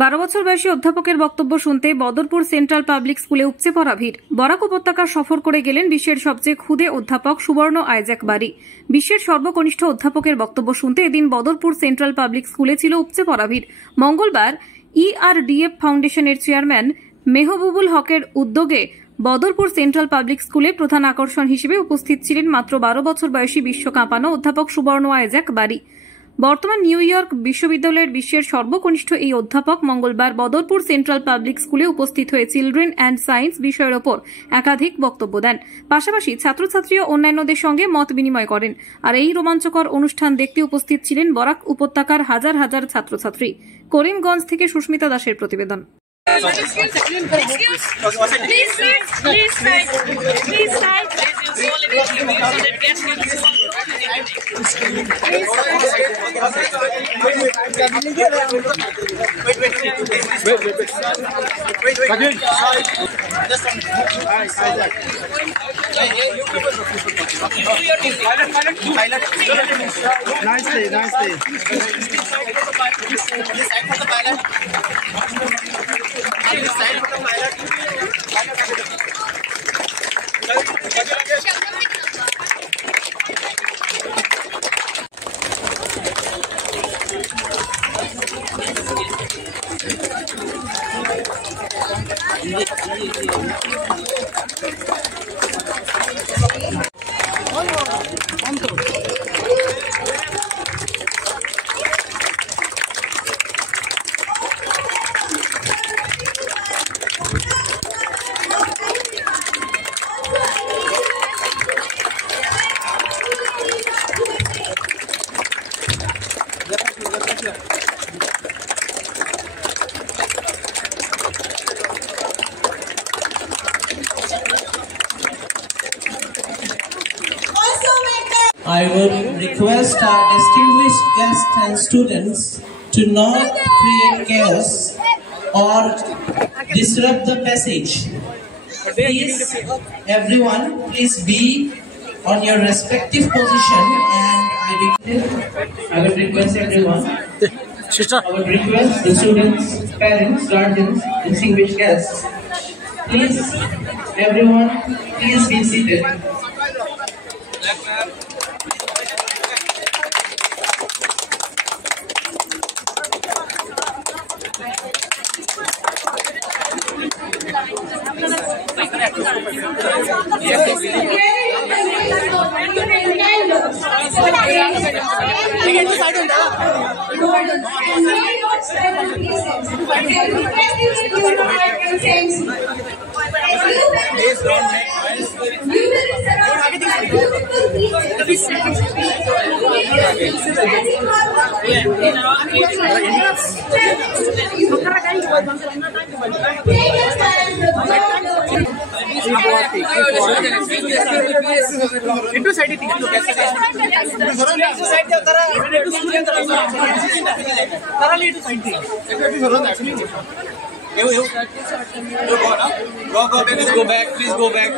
12 বছর বয়সী অধ্যাপকের বক্তব্য শুনতে বদরপুর সেন্ট্রাল পাবলিক স্কুলে উপচে পড়া ভিড়। বরাক উপত্যকা সফর করে গেলেন বিশ্বের সবচেয়ে ক্ষুদে অধ্যাপক সুবর্ণ আইজ্যাক বারি। বিশ্বের সর্বকনিষ্ঠ অধ্যাপকের বক্তব্য শুনতে এদিন বদরপুর সেন্ট্রাল পাবলিক স্কুলে ছিল উপচে পড়া ভিড়। মঙ্গলবার ইআরড ফাউন্ডেশনের চেয়ারম্যান মেহবুবুল হকের উদ্যোগে বদরপুর সেন্ট্রাল পাবলিক স্কুলে প্রধান আকর্ষণ হিসেবে উপস্থিত ছিলেন মাত্র 12 বছর বয়সী বিশ্ব কাঁপানো অধ্যাপক সুবর্ণ আইজ্যাক বারি। বর্তমান নিউ ইয়র্ক বিশ্ববিদ্যালয়ের বিশ্বের সর্বকনিষ্ঠ এই অধ্যাপক মঙ্গলবার বদরপুর সেন্ট্রাল পাবলিক স্কুলে উপস্থিত হয়ে চিলড্রেন অ্যান্ড সায়েন্স বিষয়ের ওপর একাধিক বক্তব্য দেন। পাশাপাশি ছাত্রছাত্রী ও অন্যান্যদের সঙ্গে মত বিনিময় করেন। আর এই রোমাঞ্চকর অনুষ্ঠান দেখতে উপস্থিত ছিলেন বরাক উপত্যকার হাজার হাজার ছাত্রছাত্রী। করিমগঞ্জ থেকে সুস্মিতা দাসের প্রতিবেদন। I would request our distinguished guests and students to not create chaos or disrupt the passage. Please, everyone, please be on your respective position, and I would request everyone. I would request the students, parents, guardians, distinguished guests. Please, everyone, please be seated. Into side it. Go back. Please go back.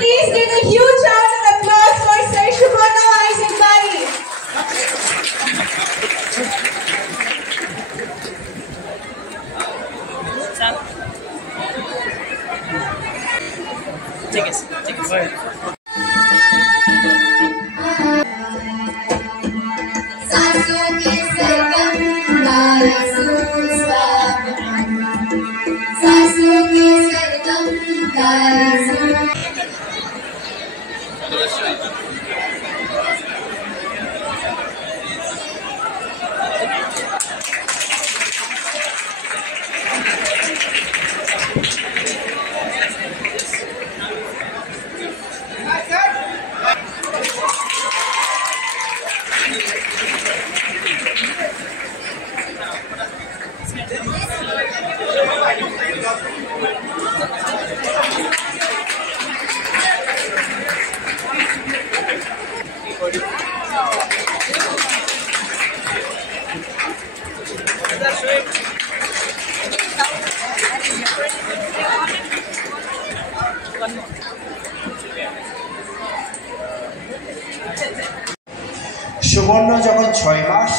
Please give a huge round of applause for Sir Suborno Aizek Bari. Take it.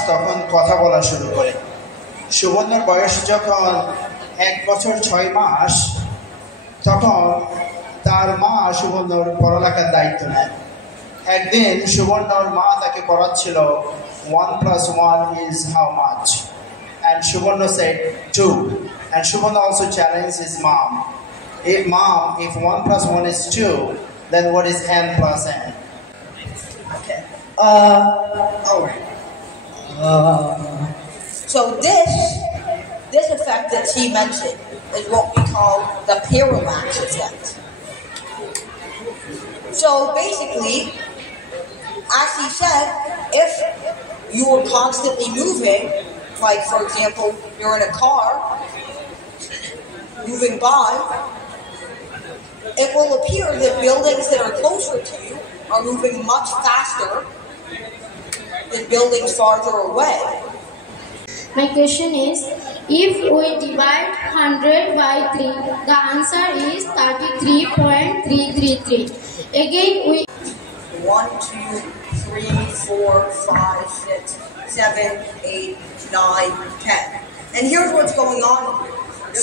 তখন কথা বলা শুরু করে। সুবর্ণর বয়স যখন 1 বছর 6 মাস, তখন তার মা সুবর্ণর পড়ালেখার দায়িত্ব নেয়। একদিন সুবর্ণর মা তাকে পড়াচ্ছিল 1 + 1 is how much, and Subarna said 2, and Subarna also challenged his mom. If 1 + 1 is 2, then what is n plus n? Okay. Alright. So this effect that she mentioned is what we call the parallax effect. So basically, as he said, if you are constantly moving, like for example, you're in a car moving by, it will appear that buildings that are closer to you are moving much faster than buildings farther away. My question is, if we divide 100 by 3, the answer is 33.333. Again, we 1, 2, 3, 4, 5, 6, 7, 8, 9, 10. And here's what's going on.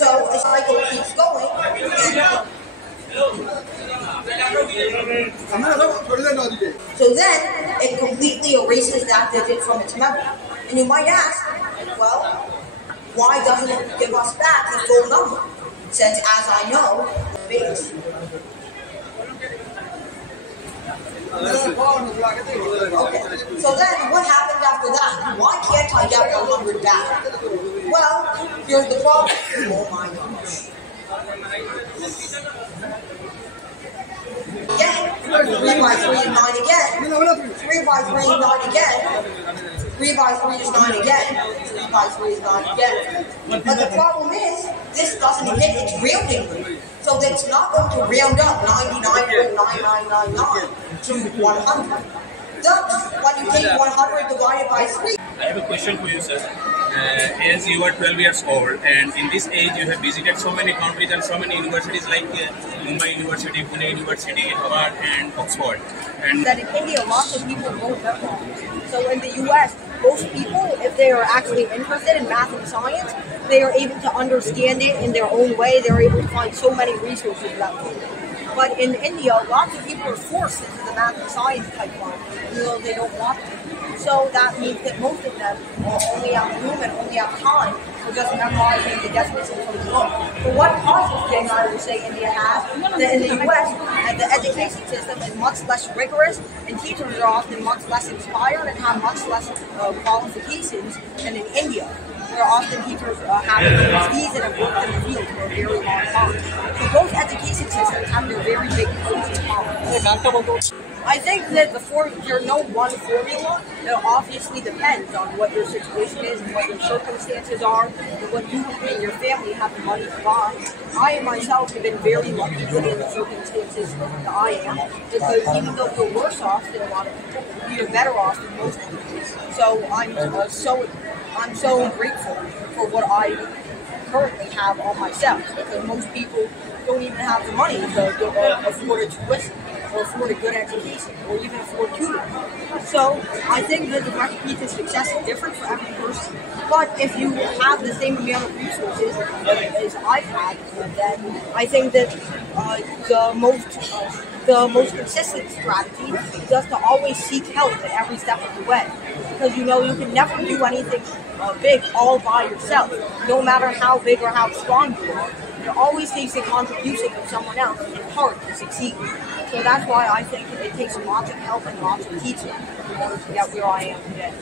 So the cycle keeps going. So then it completely erases that digit from its memory. And you might ask, well, why doesn't it give us back the full number? Since, as I know, base. Okay. So then, what happened after that? Why can't I get 100 back? Well, here's the problem. Oh my gosh. Again, 3 by 3 is 9 again. 3 by 3 is 9 again. 3 by 3 is 9 again. 3 by 3 is 9 again. But the problem is, this doesn't hit its rounding rate. So that it's not going to round up 99.9999 to 100. Thus, when you take 100 divided by 3. I have a question for you, sir. As you are 12 years old, and in this age you have visited so many countries and so many universities like Mumbai University, Pune University, Harvard, and Oxford. And that in India, lots of people don't know. So in the U.S., most people, if they are actually interested in math and science, they are able to understand it in their own way. They're able to find so many resources about it. But in India, lots of people are forced into the math and science pipeline, even though they don't want to. So that means that most of them only have room and only have time for just memorizing the definition from the book. But one positive thing I would say India has, that in the U.S., the education system is much less rigorous, and teachers are often much less inspired and have much less qualifications than in India, where often teachers have PhDs and have worked in the field for a very long time. So both education systems have their very big pros and cons. I think that there's no one formula. It obviously depends on what your situation is and what your circumstances are and what you and your family have the money to buy. I myself have been very lucky in the circumstances that I am, because even though you're worse off than a lot of people, you're better off than most people. So I'm so grateful for what I currently have on myself, because most people don't even have the money to afford a tuition or afford a good education or even afford tutoring. So I think that the recipe to success is different for every person. But if you have the same amount of resources as I've had, then I think that the most consistent strategy is just to always seek help at every step of the way. Because you can never do anything big all by yourself, no matter how big or how strong you are. It always takes a contribution from someone else in part to succeed. So that's why I think it takes lots of help and lots of teaching in order to get where I am today.